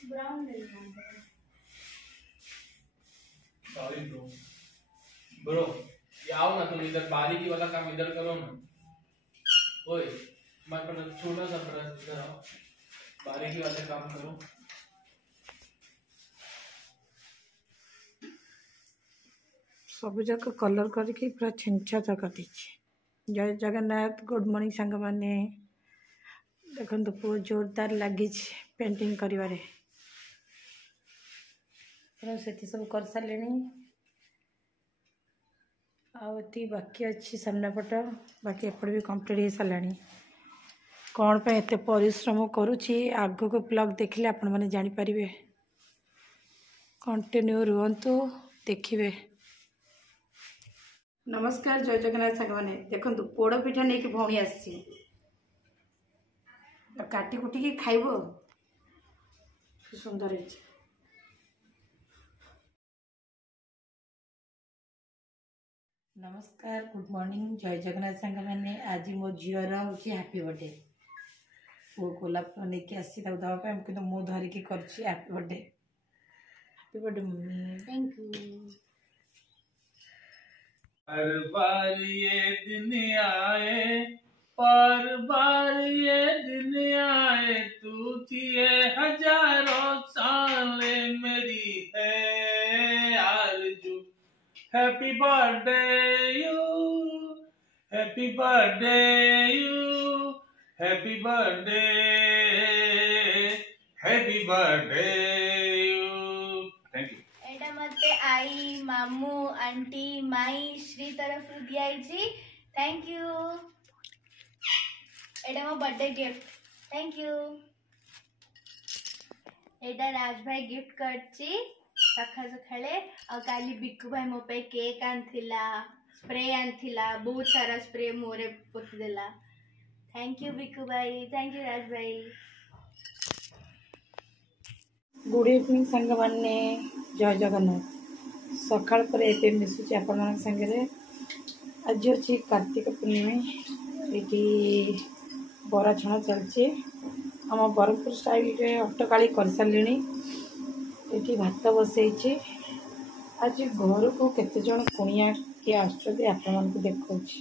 Brown sorry bro ये आओ ना तुम इधर बारीकी वाला काम इधर करो ना। ओए मैं छोटा सा ब्रश इधर आओ, बारीकी वाला काम करो। सब जाक कलर करके पूरा छेंछा कर दीजिए। जय जगन्नाथ। गुड मॉर्निंग सांग माने। देखो तो पूरा जोरदार लगी पेंटिंग करिवारे। से सब कर सारे आती बाकी अच्छी सामना पट बाकी एपट भी कंप्लीट हो सारा। कौन पे एते परिश्रम करुच्ची आग को ब्लॉग देखले आपण माने जानि परिबे। कंटिन्यू रुहंतु देखिबे। नमस्कार जय जगन्नाथ सांग माने। देखो पोड़ पिठा नहीं कि भौणी आसी काटी कुटी की खाइबो सुंदर है। नमस्कार गुड मॉर्निंग जय जगन्नाथ सांग माने। आज मो झीर हूँ हैप्पी बर्थडे। वो गोलाप नहीं आसी दवापी कि मु धरिकी कर happy birthday. Happy birthday mummy. Thank you. हर बार ये दिन आए, बार बार ये दिन आए, तू थी हजारों साल मेरी है आरज़ू। Happy birthday you, happy birthday you, happy birthday, happy birthday you. Thank you. एटा मते आई मामू आंटी माई श्री तरफ दिया थैंक यू। एटा मो बर्थडे गिफ्ट थैंक यू। एटा राज भाई गिफ्ट करची सखा सखाले और काली बिक्कू भाई मो पे केक आनथिला स्प्रे आनथिला बहुत सारा स्प्रे मोरे पोती देला। थैंक यू बिक्कू भाई। थैंक यू राज भाई। गुड इवनिंग सांग माने जय जगन्नाथ। सकाल पर ये मिसुची आपण मान संगे। आज अच्छी कार्तिक पूर्णिमा ये बरा छणा चलती आम ब्रह्मपुर स्टाइल अटकाली कर सारे। ये भात बसई आज घर को केते जन कुणिया किए आसुच्चे आपण मानक देखौछि।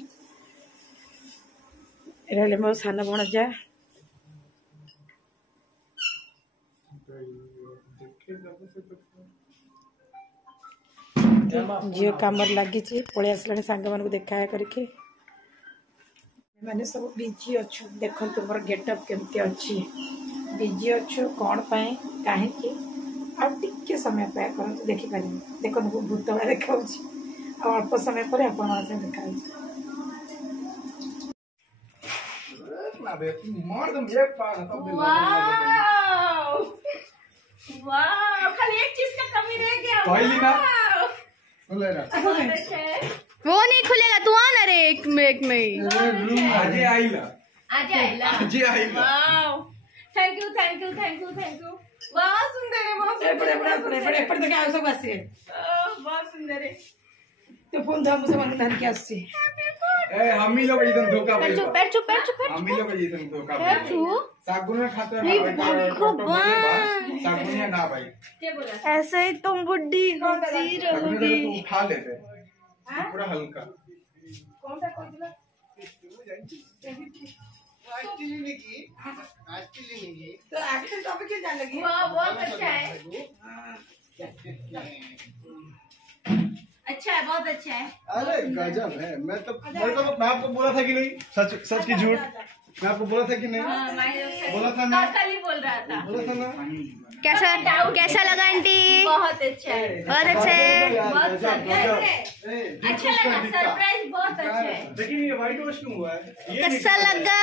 एरा मो सान भणजा झील कम लगी पलि आसला सांग मान देखा करके मैंने सब बिजी अच्छु। देख मोर गेटअप केमती अच्छी बिजी अच्छु कौन पाए कहीं आगे समय पाए कर देखिपारे। देख भूत भाई देखा अल्प समय पर आप देखा खाली एक चीज का कमी रह गया। वो नहीं खुलेगा तू आ ना रे एक में आज आइला thank you thank you thank you thank you. बहुत सुंदर है बहुत सुंदर है। तो फोन धाम से मन धन के आसी ए हम ही लोग एकदम धोखा पे चुप हम ही लोग एकदम धोखा पे तू सागुन में खाते हैं सागुन में ना भाई क्या बोला ऐसे ही तुम बुड्ढी होती रहोगी। तू उठा लेते पूरा हल्का। कौन सा कोई दिला तो एक्शन टॉपिक क्या जान लगी। बहुत अच्छा है अच्छा है बहुत अच्छा है। अरे गजब है। मैं आपको बोला था कि नहीं सच की झूठ मैं आपको बोला था कि नहीं बोला था ना कल ही बोल रहा था ना। कैसा लगा आंटी। बहुत अच्छा है बहुत अच्छा है अच्छा लगा सरप्राइज बहुत अच्छा है। लेकिन ये व्हाइट वॉश क्यों हुआ है। कैसा लगा।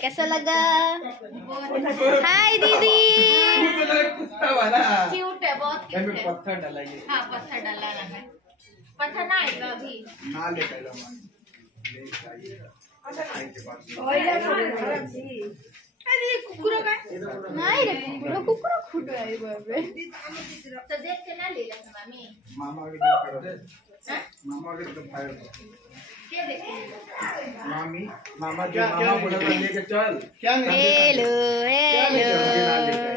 कैसा लगा। हाय दीदी। क्यूट है बहुत क्यूट है। पत्थर डाला हाँ पत्थर डाला है। पत्थर ना आएगा अभी ना ले पहला कुकुर का नहीं रे कुकुर फुट आई बाबे तो देख के ना ले जा मामी मामा के मामा के तो फायर क्या देखे मामी मामा जो मामा बोला था लेके चल क्या नहीं हेलो हेलो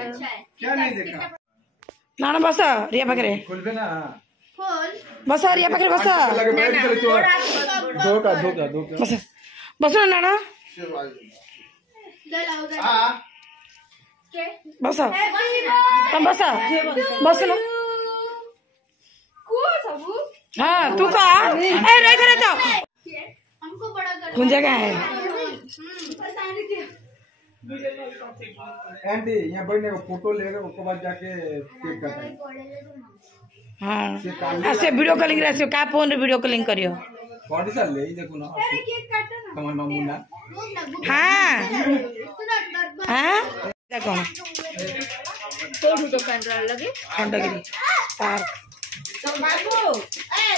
अच्छा है क्या नहीं देखा नाना बस रिया पाखे खोलबे ना खोल बस रिया पाखे बस लगे बैठ के तो धोखा बस बस ना नाना ले लाओ उधर हां के बस तुम बस बस ना को सब हाँ तू का ए रे करे तो हमको बड़ा कर कौन जगह है पता नहीं क्या एंटी यहाँ बैठने का फोटो लेगा उसके बाद जाके केक काटेंगे हाँ ऐसे वीडियो कॉलिंग रहे का फोन रे वीडियो कॉलिंग करियो बॉडी सा ले देखो ना अरे केक काटो ना तुम्हारा नमूना हाँ हाँ देखो तो दुकान रा लगे खंडगिरी पार्क तो बाबू ए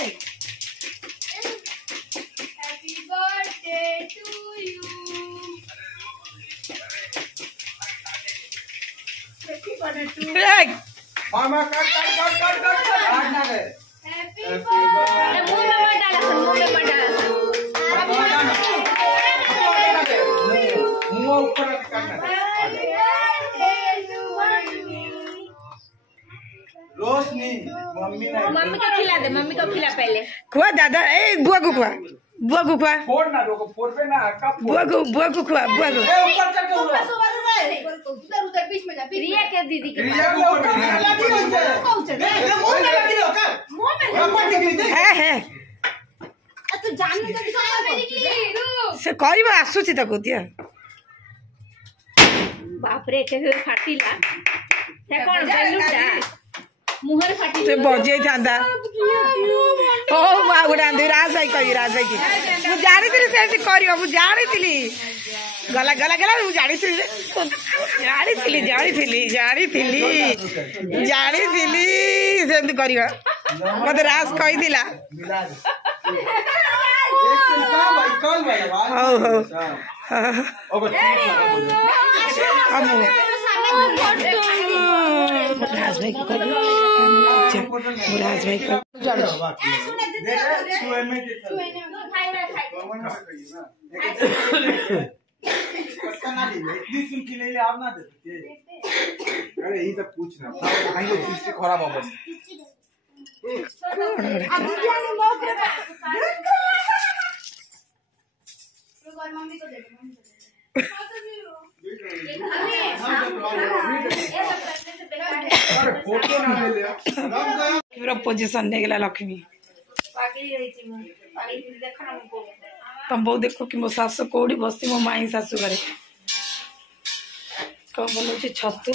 happy birthday to you happy birthday to मामा काट ना रे हैप्पी बर्थडे मुंह में मत डाला मुंह ऊपर काटना रोशनी मम्मी ने मम्मी को खिला दे मम्मी को खिला पहले खुआ दादा ए बुआ को खुआ फोड़ ना रोको फोड़ पे ना कब बुआ को खुआ बुआ को ए ऊपर चढ़ के उड़ा उधर उधर बीच में जा रिया के दीदी के रिया को है तू जान से करिबा आसुची तक दिया बाप रे के फाटिला ते कोन बेलुटा मुहर फाटी से बजे थांदा ओ मा गुडा अंदर राजाई की मु जानी थी से करियो मु जानी थी गला मु जानी थी से करियो मते राज कहि दिला हो राज भाई को राज भाई को अरे ये तो पूछना खराब हो मम्मी को दे पोजिशन नेगला लक्ष्मी तुम बहुत देखो कि मो सासु कौड़ी बस मो माई सासु घरे कौन बोलो छतु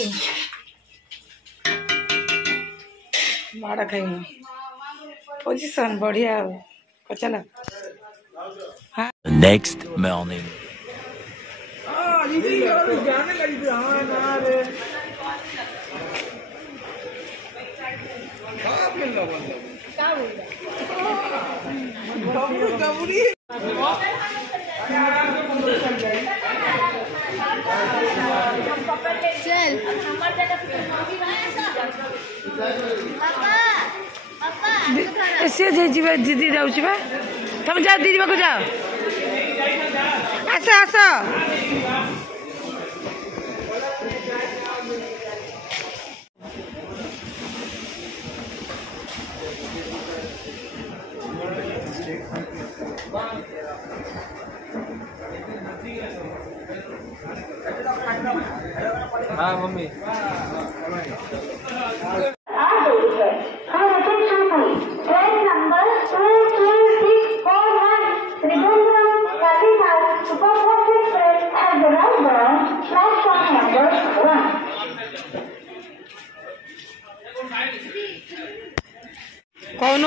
माड़ा खाई पोजिशन बढ़िया चला Next morning. ऐसे दीदी जाऊँ तुम जाओ दीदी को जाओ आस आस हाँ मम्मी कौन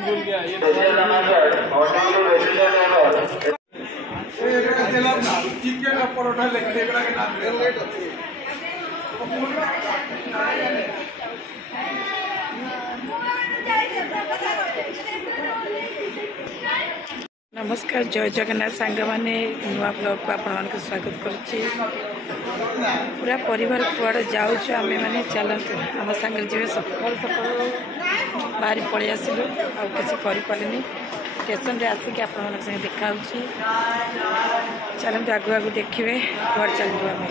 भूल गया ये चिकन परोठा लेके नमस्कार जय जगन्नाथ सांग मैंने नुआ ब्लॉग को आपण मान स्वागत करुच्ची पूरा परिवार कुआड़े जाऊँ आम मैंने चलते आम सांगे जी सकाल सकाल बाहरी पलि आसलु आपारे स्टेशन रे आसिक आप देखा चलते आगु आगु देखिए कुआड़े चलू आम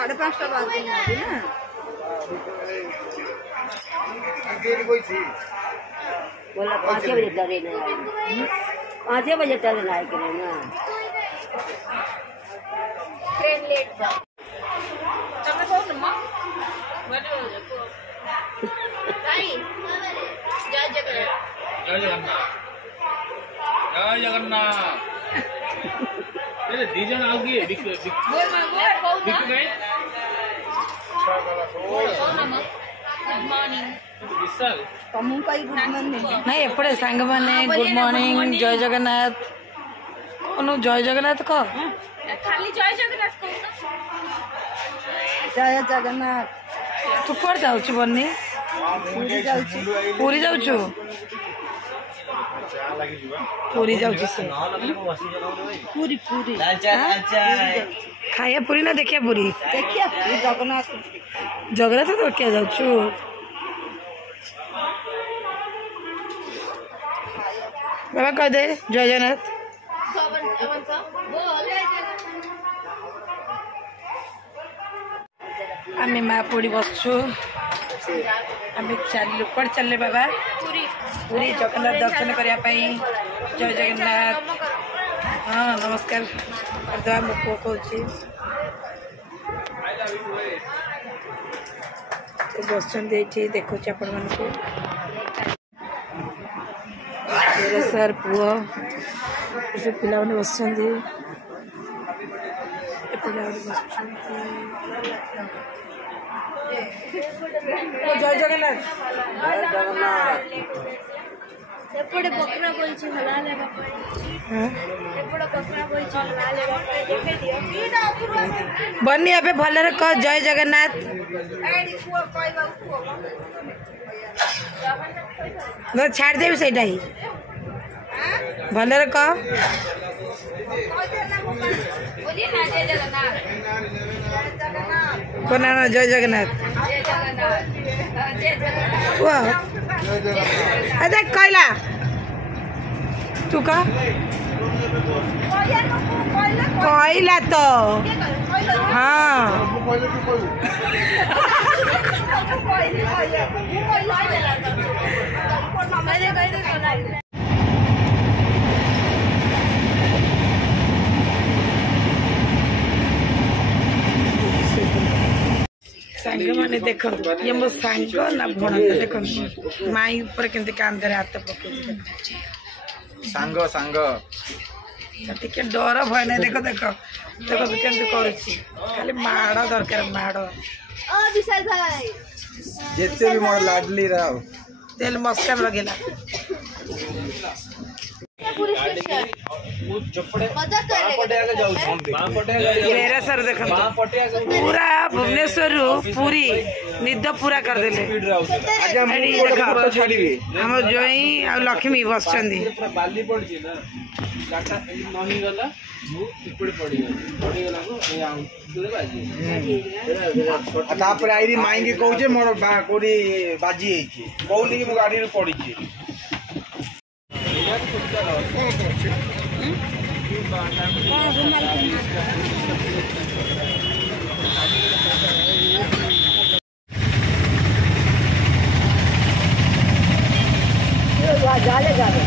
साढ़े 5टा बाजते ना बोला 5 बजे ट्रेन है 5 बजे ट्रेन आए ना ट्रेन लेट तमे कौन मम्मा नहीं जय जगन्नाथ जय जगन्नाथ जय जगन्नाथ ये दीजन आ गई बिक बिक बोल बिक गए गुड मॉर्निंग विशाल तुमको कई गुड मॉर्निंग नहीं एपटे सांग माने गुड मॉर्निंग जय जगन्नाथ कोनो जय जगन्नाथ कह खाली जय जगन्नाथ को जय जगन्नाथ तू कौन जाऊँ बन्नी पूरी जाऊँ पूरी जाऊँ से पूरी पूरी खाया पूरी ना देखिया पूरी देखिया जगन्नाथ जगन्नाथ तो क्या जाऊँ बाबा कह दे जय जगन्नाथ आम माँ पूरी बसु आम चलु कौन चलले बाबा पूरी जगन्नाथ दर्शन करने जय जगन्नाथ हाँ नमस्कार करदे मो पु कह बस देखु आपण मान सर पुओ सब पिला बस जय जगन्नाथ एपटे बकरा बोलछि हला लेबा एपटे बकरा बोलछि हला लेबा देखे दियो बन्नी अबे भलरे कह जय जगन्नाथ न छाड़ देबी सेटा ही भलरे कह बोलिए ना जय जगन्नाथ कोना ना जय जगन्नाथ जय जगन्नाथ जय जगन्नाथ वाह अरे कहला तू कह कहला तो हाँ सांग मैंने देख ये मो सांग ना भण देख माई ऊपर केमती कांधे हाथ पकड़ सांग सांग टे डर भय ना देख देख देख केमती करुच्ची खाली माड़ दरकार माड़ ओ विशाल भाई जेते भी मोर लाडली राव तेल मस्का लगेला पुलिस स्टेशन मजा करे मेरा सर देख पूरा भुवनेश्वर पूरी निद पूरा करदेले हम जोई आ लक्ष्मी बस बाली पड़ी ना गाटा नहीं गला मु इपड़े पड़ी गला को ए आउ बाजी तापर आइरी माई के कहूचे मोर कोडी बाजी हेची कहूनी कि मो गाड़ी रे पड़ी छी जाले जाले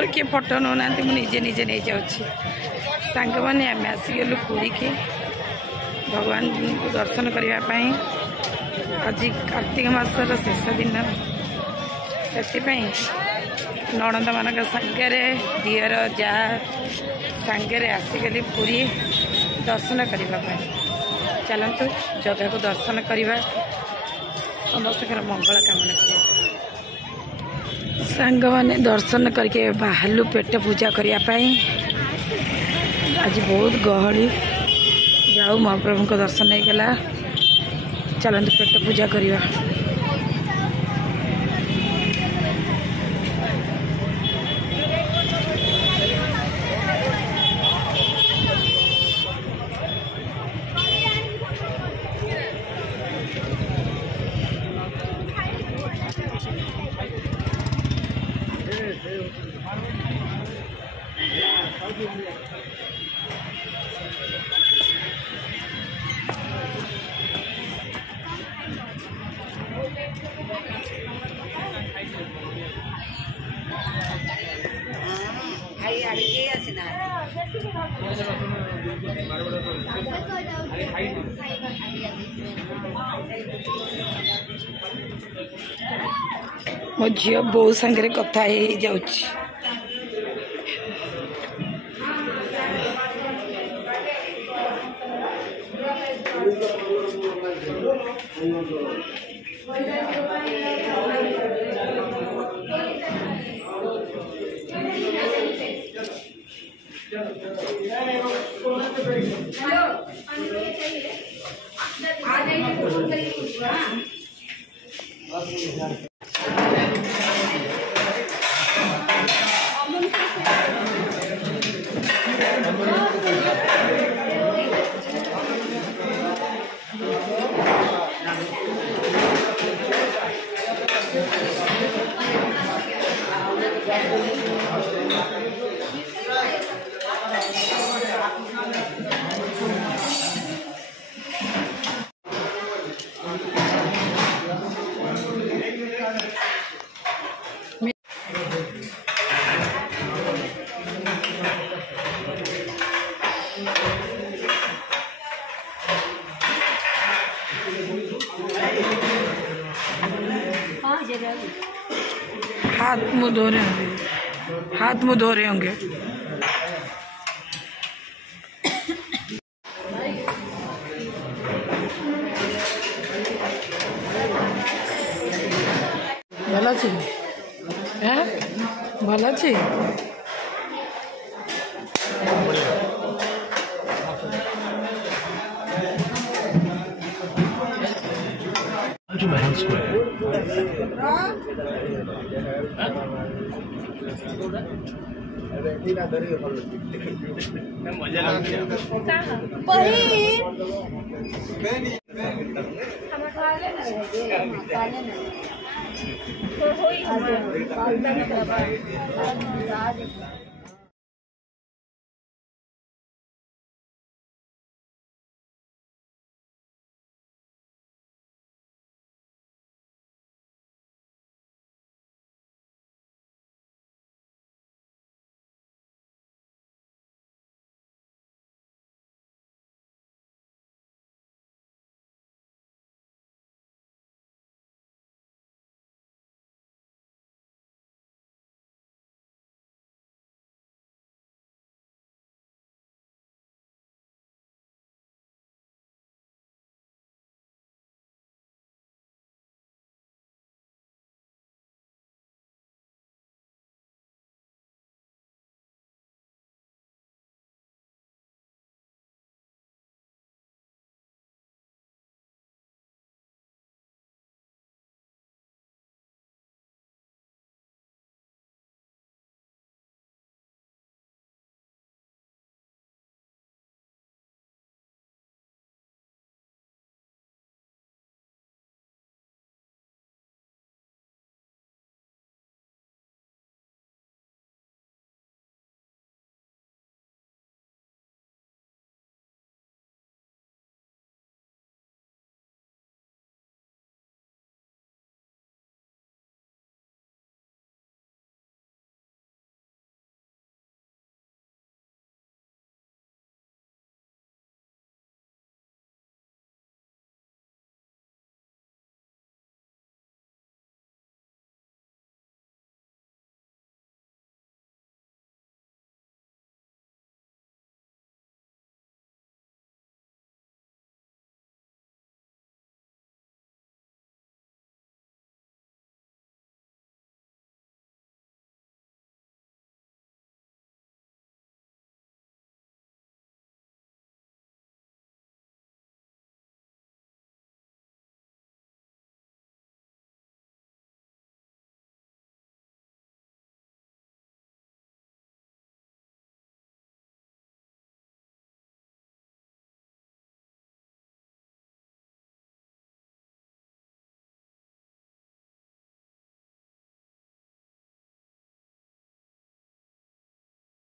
मोर किए फोटो नौना मुझे निजे नहीं जाऊँगी सांग मैंने आम आसीगलु पुरी की भगवान को दर्शन करने आज कार्तिक मासर शेष दिन से नणंद मान सांगे दियर जा सांगे आसीगली पुरी दर्शन करने चलतु जगह को दर्शन करवा समस्त मंगल कामना कर सांग मैंने दर्शन करके बाहरलु पेट पूजा करने आज बहुत गहली जाऊ महाप्रभु को दर्शन नहीं गला चलते पेट पूजा करवा मो झी बो सांगे कथा जा हाथ मुँह धो रहे होंगे हाथ मुँह धो रहे होंगे भल अच्छी भल अच्छी मजा